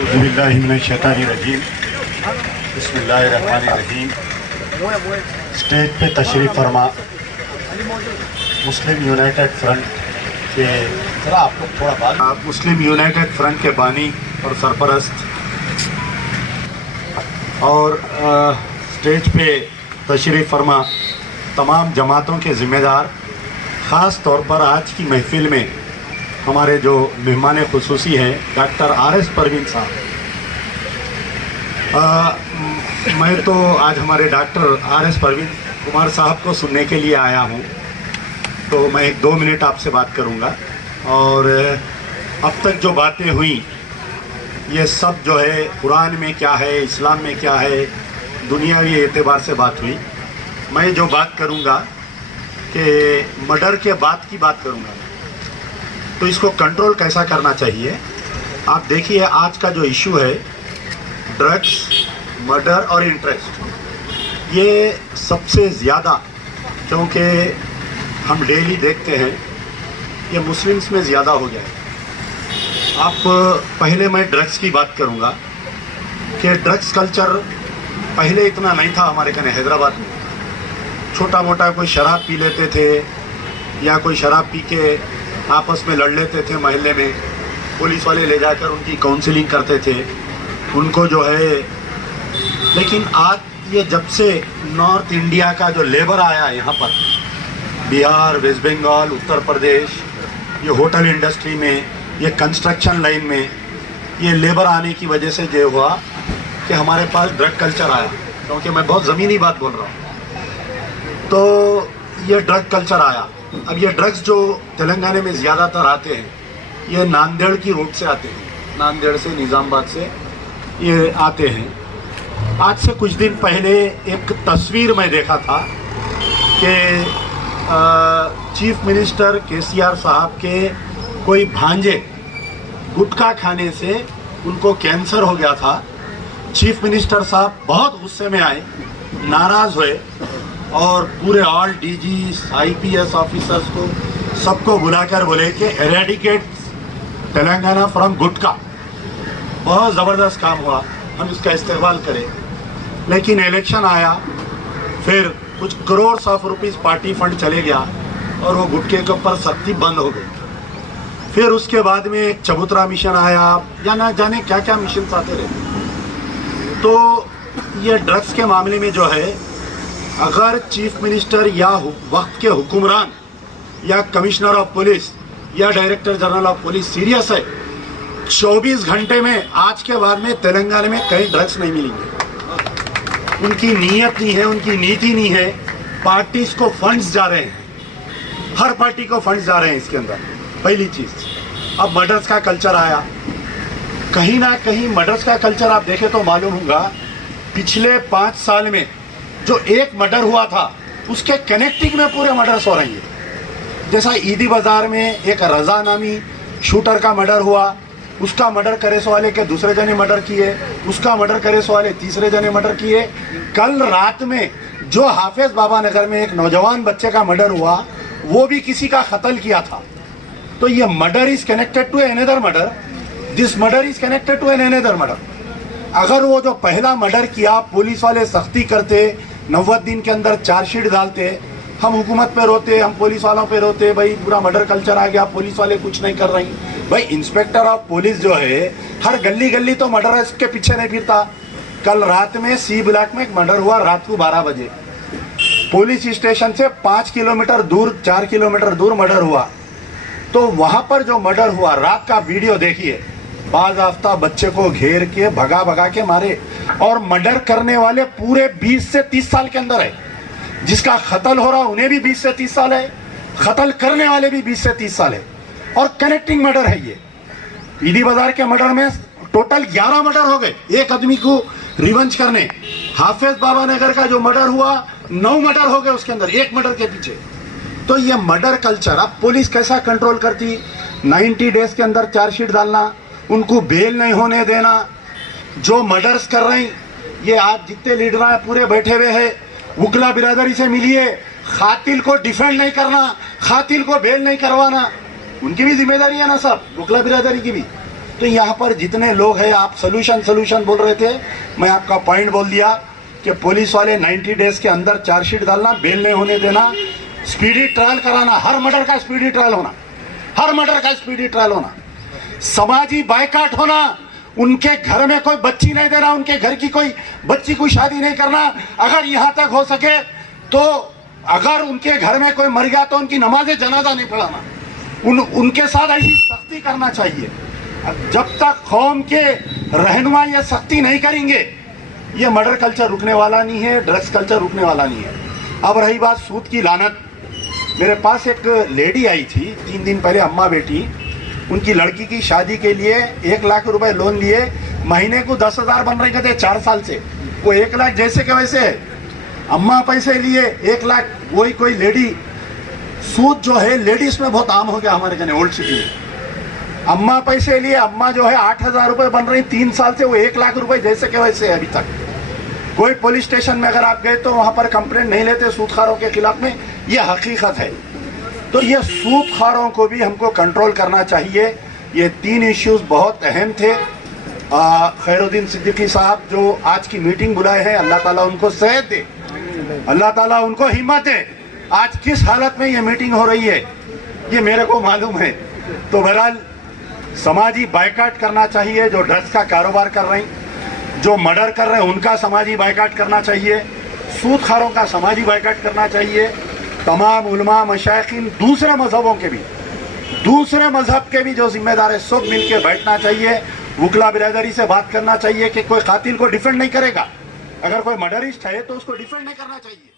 औज़ुबिल्लाहिमिनश्शैतानिर्रजीम बिस्मिल्लाहिर्रहमानिर्रहीम। स्टेज पे तशरीफ़ फरमा मुस्लिम यूनाइटेड फ्रंट के आप लोग थोड़ा बात मुस्लिम यूनाइटेड फ्रंट के बानी और सरपरस्त और स्टेज पे तशरीफ़ फरमा तमाम जमातों के ज़िम्मेदार, ख़ास तौर पर आज की महफ़िल में हमारे जो मेहमान खुसूसी हैं डॉक्टर आर.एस. परवीन साहब। मैं तो आज हमारे डॉक्टर आर.एस. परवीन कुमार साहब को सुनने के लिए आया हूं, तो मैं 1-2 मिनट आपसे बात करूंगा। और अब तक जो बातें हुई ये सब जो है कुरान में क्या है, इस्लाम में क्या है, दुनियावी एतबार से बात हुई। मैं जो बात करूंगा कि मर्डर के बाद की बात करूंगा, तो इसको कंट्रोल कैसा करना चाहिए। आप देखिए आज का जो इशू है ड्रग्स, मर्डर और इंटरेस्ट, ये सबसे ज़्यादा, क्योंकि हम डेली देखते हैं ये मुस्लिम्स में ज़्यादा हो गया है। आप पहले मैं ड्रग्स की बात करूँगा कि ड्रग्स कल्चर पहले इतना नहीं था हमारे कहने हैदराबाद में। छोटा मोटा कोई शराब पी लेते थे या कोई शराब पी के आपस में लड़ लेते थे मोहल्ले में, पुलिस वाले ले जाकर उनकी काउंसलिंग करते थे उनको जो है। लेकिन आज ये जब से नॉर्थ इंडिया का जो लेबर आया यहाँ पर, बिहार, वेस्ट बंगाल, उत्तर प्रदेश, ये होटल इंडस्ट्री में, ये कंस्ट्रक्शन लाइन में ये लेबर आने की वजह से जो हुआ कि हमारे पास ड्रग कल्चर आया। क्योंकि मैं बहुत ज़मीनी बात बोल रहा हूँ, तो ये ड्रग कल्चर आया। अब ये ड्रग्स जो तेलंगाना में ज़्यादातर आते हैं ये नांदेड़ की रूट से आते हैं, नांदेड़ से, निज़ामाबाद से ये आते हैं। आज से कुछ दिन पहले एक तस्वीर मैं देखा था कि चीफ मिनिस्टर केसीआर साहब के कोई भांजे गुटखा खाने से उनको कैंसर हो गया था। चीफ मिनिस्टर साहब बहुत गुस्से में आए, नाराज़ हुए और पूरे ऑल डीजीज, आईपीएस ऑफिसर्स को सबको बुलाकर बोले कि एरेडिकेट तेलंगाना फ्रॉम गुटखा। बहुत ज़बरदस्त काम हुआ, हम इसका इस्तेमाल करें। लेकिन इलेक्शन आया, फिर कुछ crore of rupees party fund चले गया और वो गुटखे के ऊपर सख्ती बंद हो गई। फिर उसके बाद में एक चबूतरा मिशन आया या ना जाने क्या क्या मिशन आते रहे। तो ये ड्रग्स के मामले में जो है, अगर चीफ मिनिस्टर या वक्त के हुक्मरान या कमिश्नर ऑफ पुलिस या director general of police serious है, 24 घंटे में आज के बाद में तेलंगाना में कहीं ड्रग्स नहीं मिलेंगे। उनकी नीयत नहीं है, उनकी नीति नहीं है। पार्टीज को फंड्स जा रहे हैं, हर पार्टी को फंड्स जा रहे हैं इसके अंदर, पहली चीज। अब मर्डर्स का कल्चर आया, कहीं ना कहीं मर्डर्स का कल्चर आप देखें तो मालूम होगा पिछले 5 साल में जो एक मर्डर हुआ था उसके कनेक्टिंग में पूरे मर्डर्स हो रही है। जैसा ईदी बाजार में एक रजा नामी शूटर का मर्डर हुआ, उसका मर्डर करे सो वाले के दूसरे जने मर्डर किए, उसका मर्डर करे सो वाले तीसरे जने मर्डर किए। कल रात में जो हाफिज बाबा नगर में एक नौजवान बच्चे का मर्डर हुआ, वो भी किसी का कत्ल किया था। तो ये murder is connected to another murder, this murder is connected to another murder. अगर वो जो पहला मर्डर किया पुलिस वाले सख्ती करते, 90 दिन के अंदर चार्जशीट डालते, हम हुकूमत पे रोते, हम पुलिस वालों पे रोते, भाई पूरा मर्डर कल्चर आ गया, पुलिस वाले कुछ नहीं कर रही। भाई इंस्पेक्टर ऑफ पुलिस जो है हर गली गली तो मर्डर के पीछे नहीं फिरता। कल रात में सी ब्लॉक में एक मर्डर हुआ रात को 12 बजे, पुलिस स्टेशन से 5 किलोमीटर दूर, 4 किलोमीटर दूर मर्डर हुआ। तो वहां पर जो मर्डर हुआ, रात का वीडियो देखिए, बाज़ाफ्ता बच्चे को घेर के भगा भगा के मारे। और मर्डर करने वाले पूरे 20 से 30 साल के अंदर है, जिसका कत्ल हो रहा उन्हें भी 20 से 30 साल है, कत्ल करने वाले भी 20 से 30 साल है। और कनेक्टिंग मर्डर है ये। ईदी बाजार के मर्डर में टोटल 11 मर्डर हो गए एक आदमी को रिवेंज करने। हाफिज बाबा नगर का जो मर्डर हुआ 9 मर्डर हो गए उसके अंदर, एक मर्डर के पीछे। तो ये मर्डर कल्चर अब पुलिस कैसा कंट्रोल करती, 90 डेज के अंदर चार्जशीट डालना, उनको बेल नहीं होने देना। जो मर्डर्स कर रही, ये आज जितने लीडर हैं पूरे बैठे हुए हैं, वकला बिरादरी से मिलिए, खातिल को डिफेंड नहीं करना, खातिल को बेल नहीं करवाना, उनकी भी जिम्मेदारी है ना सब, वकला बिरादरी की भी। तो यहाँ पर जितने लोग हैं, आप सोल्यूशन बोल रहे थे, मैं आपका पॉइंट बोल दिया कि पुलिस वाले 90 डेज के अंदर चार्जशीट डालना, बेल नहीं होने देना, स्पीडी ट्रायल कराना, हर मर्डर का स्पीडी ट्रायल होना, हर मर्डर का स्पीडी ट्रायल होना, समाजी बायकाट होना, उनके घर में कोई बच्ची नहीं देना, उनके घर की कोई बच्ची को शादी नहीं करना, अगर यहाँ तक हो सके तो अगर उनके घर में कोई मर गया तो उनकी नमाज जनाजा नहीं पढ़ाना, उनके साथ ऐसी सख्ती करना चाहिए। जब तक कौम के रहनुमा ये सख्ती नहीं करेंगे, ये मर्डर कल्चर रुकने वाला नहीं है, ड्रग्स कल्चर रुकने वाला नहीं है। अब रही बात सूद की लानत, मेरे पास एक लेडी आई थी 3 दिन पहले, अम्मा बेटी, उनकी लड़की की शादी के लिए 1 लाख रुपए लोन लिए, महीने को 10,000 बन रहे थे 4 साल से, वो 1 लाख जैसे के वैसे है। अम्मा पैसे लिए 1 लाख, वही कोई लेडी, सूद जो है लेडीज में बहुत आम हो गया हमारे कहने ओल्ड सिटी में। अम्मा पैसे लिए, अम्मा जो है 8,000 रुपए बन रही 3 साल से, वो 1 लाख रुपए जैसे के वैसे है अभी तक। कोई पुलिस स्टेशन में अगर आप गए तो वहां पर कंप्लेंट नहीं लेते सूदखारों के खिलाफ में, ये हकीकत है। तो ये सूदखारों को भी हमको कंट्रोल करना चाहिए। ये 3 इश्यूज बहुत अहम थे। खैरुद्दीन सिद्दीकी साहब जो आज की मीटिंग बुलाए हैं, अल्लाह ताला उनको सेहत दे, अल्लाह ताला उनको हिम्मत दे। आज किस हालत में ये मीटिंग हो रही है ये मेरे को मालूम है। तो बहरहाल समाजी बायकाट करना चाहिए, जो ड्रग्स का कारोबार कर रहे हैं, जो मर्डर कर रहे हैं उनका समाजी बायकाट करना चाहिए, सूदखारों का समाजी बायकाट करना चाहिए। तमाम उलमा मशाइखीन दूसरे मजहबों के भी, दूसरे मजहब के भी जो जिम्मेदार है, सब मिलके बैठना चाहिए, वकला बिरादरी से बात करना चाहिए कि कोई कातिल को डिफेंड नहीं करेगा, अगर कोई मर्डरिस्ट है तो उसको डिफेंड नहीं करना चाहिए।